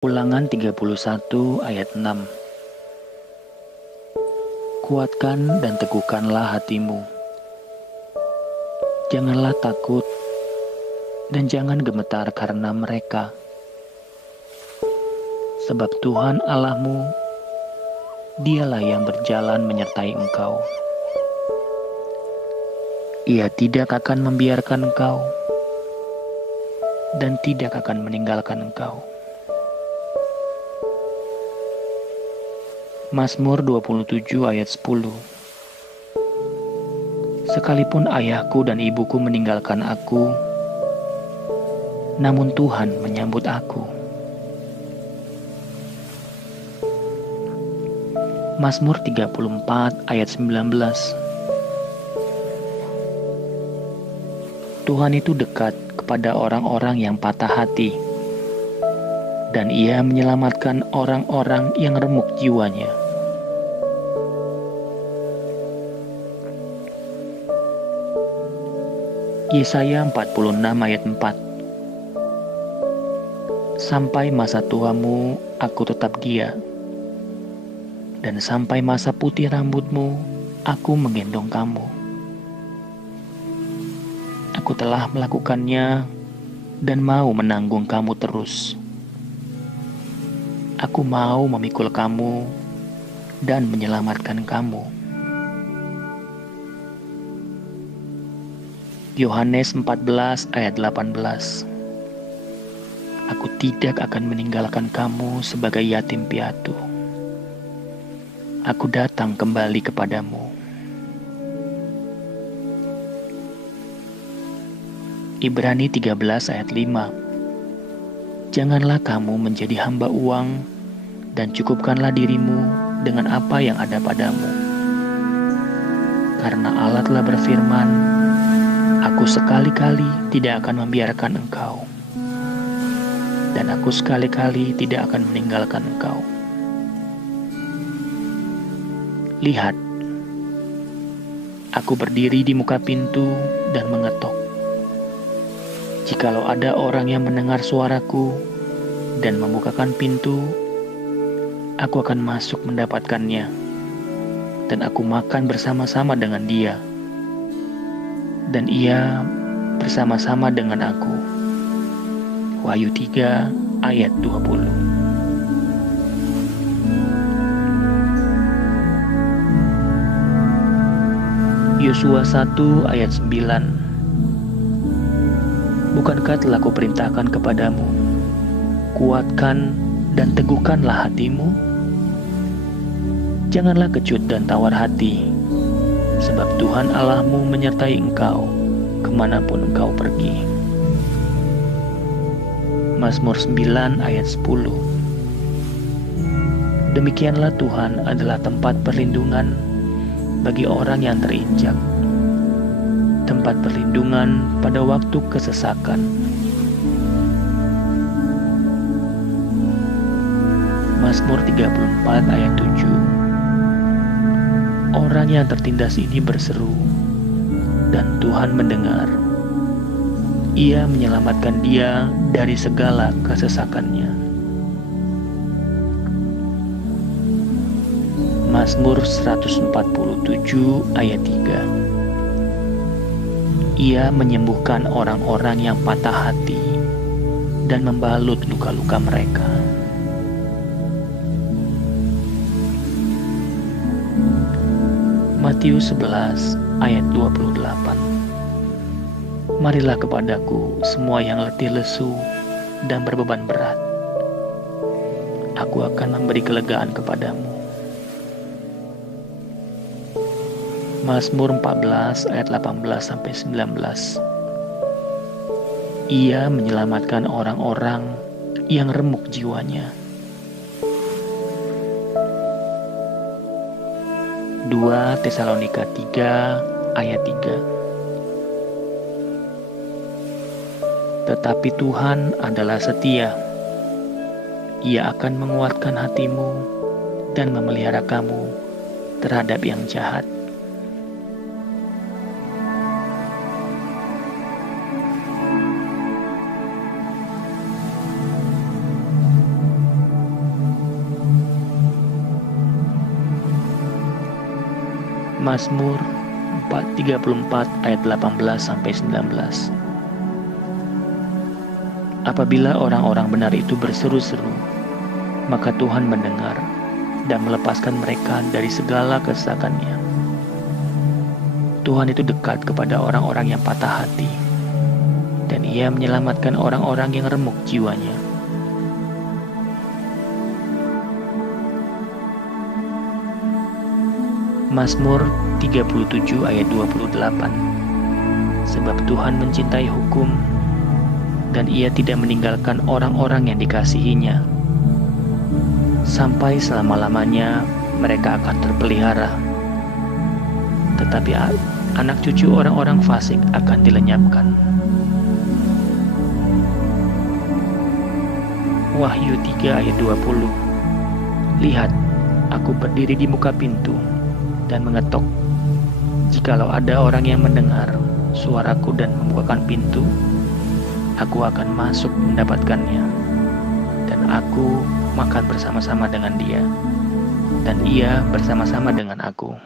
Ulangan 31 ayat 6. Kuatkan dan teguhkanlah hatimu. Janganlah takut dan jangan gemetar karena mereka. Sebab Tuhan Allahmu, Dialah yang berjalan menyertai engkau. Ia tidak akan membiarkan engkau dan tidak akan meninggalkan engkau. Mazmur 27 ayat 10. Sekalipun ayahku dan ibuku meninggalkan aku, namun Tuhan menyambut aku. Mazmur 34 ayat 19. Tuhan itu dekat kepada orang-orang yang patah hati, dan Ia menyelamatkan orang-orang yang remuk jiwanya. Yesaya 46 ayat 4. Sampai masa tuamu aku tetap dia, dan sampai masa putih rambutmu aku menggendong kamu. Aku telah melakukannya dan mau menanggung kamu terus. Aku mau memikul kamu dan menyelamatkan kamu. Yohanes 14 ayat 18. Aku tidak akan meninggalkan kamu sebagai yatim piatu. Aku datang kembali kepadamu. Ibrani 13 ayat 5. Janganlah kamu menjadi hamba uang dan cukupkanlah dirimu dengan apa yang ada padamu. Karena Allah telah berfirman, Aku sekali-kali tidak akan membiarkan engkau, dan aku sekali-kali tidak akan meninggalkan engkau. Lihat, aku berdiri di muka pintu dan mengetok. Jikalau ada orang yang mendengar suaraku dan membukakan pintu, aku akan masuk mendapatkannya, dan aku makan bersama-sama dengan dia, dan ia bersama-sama dengan aku. Wahyu 3 ayat 20. Yosua 1 ayat 9. Bukankah telah kuperintahkan kepadamu, kuatkan dan teguhkanlah hatimu? Janganlah kecut dan tawar hati, sebab Tuhan Allahmu menyertai engkau kemanapun engkau pergi. Mazmur 9 ayat 10. Demikianlah Tuhan adalah tempat perlindungan bagi orang yang terinjak, tempat perlindungan pada waktu kesesakan. Mazmur 34 ayat 7. Orang yang tertindas ini berseru, dan Tuhan mendengar. Ia menyelamatkan dia dari segala kesesakannya. Mazmur 147 ayat 3. Ia menyembuhkan orang-orang yang patah hati dan membalut luka-luka mereka. Matius 11 ayat 28. Marilah kepadaku semua yang letih lesu dan berbeban berat. Aku akan memberi kelegaan kepadamu. Mazmur 14 ayat 18-19. Ia menyelamatkan orang-orang yang remuk jiwanya. 2 Tesalonika 3 ayat 3. Tetapi Tuhan adalah setia. Ia akan menguatkan hatimu dan memelihara kamu terhadap yang jahat. Mazmur 34 ayat 18-19. Apabila orang-orang benar itu berseru-seru, maka Tuhan mendengar dan melepaskan mereka dari segala kesesakannya. Tuhan itu dekat kepada orang-orang yang patah hati, dan Ia menyelamatkan orang-orang yang remuk jiwanya. Mazmur 37 ayat 28. Sebab Tuhan mencintai hukum, dan Ia tidak meninggalkan orang-orang yang dikasihinya. Sampai selama-lamanya mereka akan terpelihara. Tetapi anak cucu orang-orang fasik akan dilenyapkan. Wahyu 3 ayat 20. Lihat, aku berdiri di muka pintu dan mengetok. Jikalau ada orang yang mendengar suaraku dan membukakan pintu, aku akan masuk mendapatkannya, dan aku makan bersama-sama dengan dia, dan ia bersama-sama dengan aku.